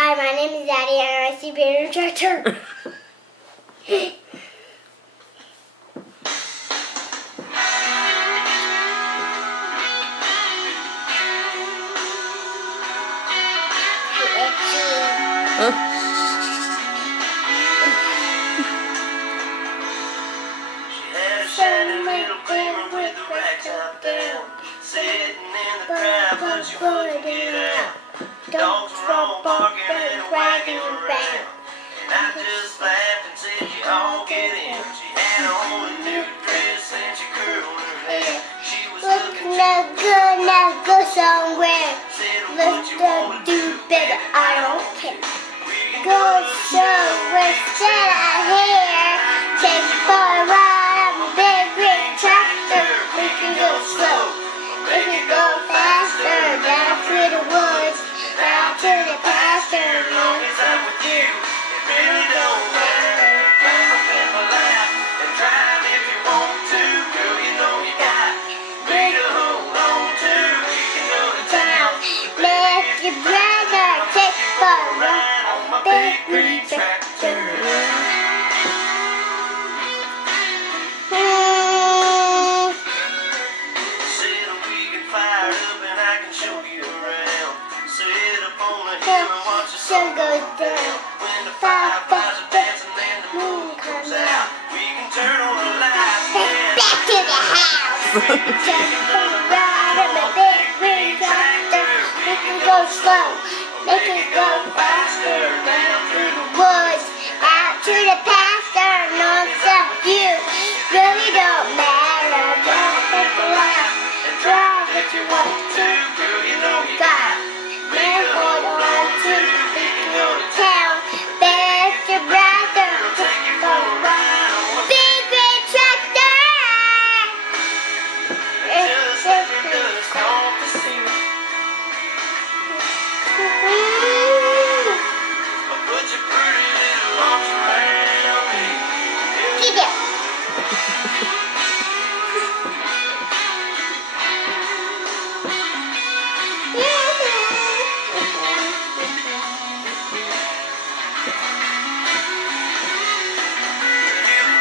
Hi, my name is Daddy, and I see Banner Tractor. Shining little glimmer with the right top down, sitting in the crowd, but you wouldn't get out. Dogs were all barking and wagging around, and I just laughed and said, "You all get in." She had on a new dress and she curled her hair. She was looking Now go somewhere. said, Let's "What you wanna do better, I don't care. Go somewhere, set out here. Take a far ride, I'm a big green tractor. We can go slow, we can go faster. Down through the woods, out to the pasture. As long as I'm with you, it really don't matter. Laugh and laugh and drive if you want to. Girl, you know you got me to hold on to. We can go to town, Let your brother take a far ride. ride on my big green tractor. Sit up, we get fired up and I can show you around. Sit up on the hill and watch the sun go down. When the fireflies are dancing and the moon comes out, we can turn on the lights and Back to the house. Take a ride on my big green tractor. Make it go slow, make it go faster. Down through the woods, out to the pasture. No, it's up you, really don't matter. Don't take a laugh, drive if you want to. girl, you know you God, man, hold on to the little town. Best your brother, take you go for a ride. ride on my Big green tractor. just like it does off the sea. Put your pretty little arms around me. Get it.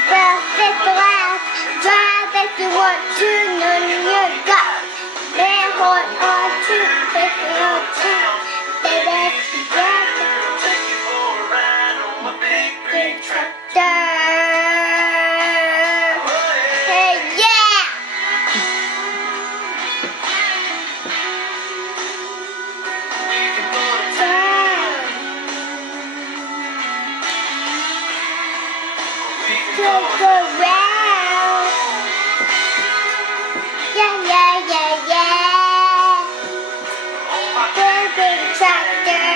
Well, take the laugh, drive if you want to, none of your gut. Man, hold on to, pick your town. Baby, together, Take you for a ride on my big green big tractor. tractor. Oh, yeah. Hey, yeah! We can go to Town. we can Go around. Yeah, yeah, yeah, yeah. on my Big green tractor.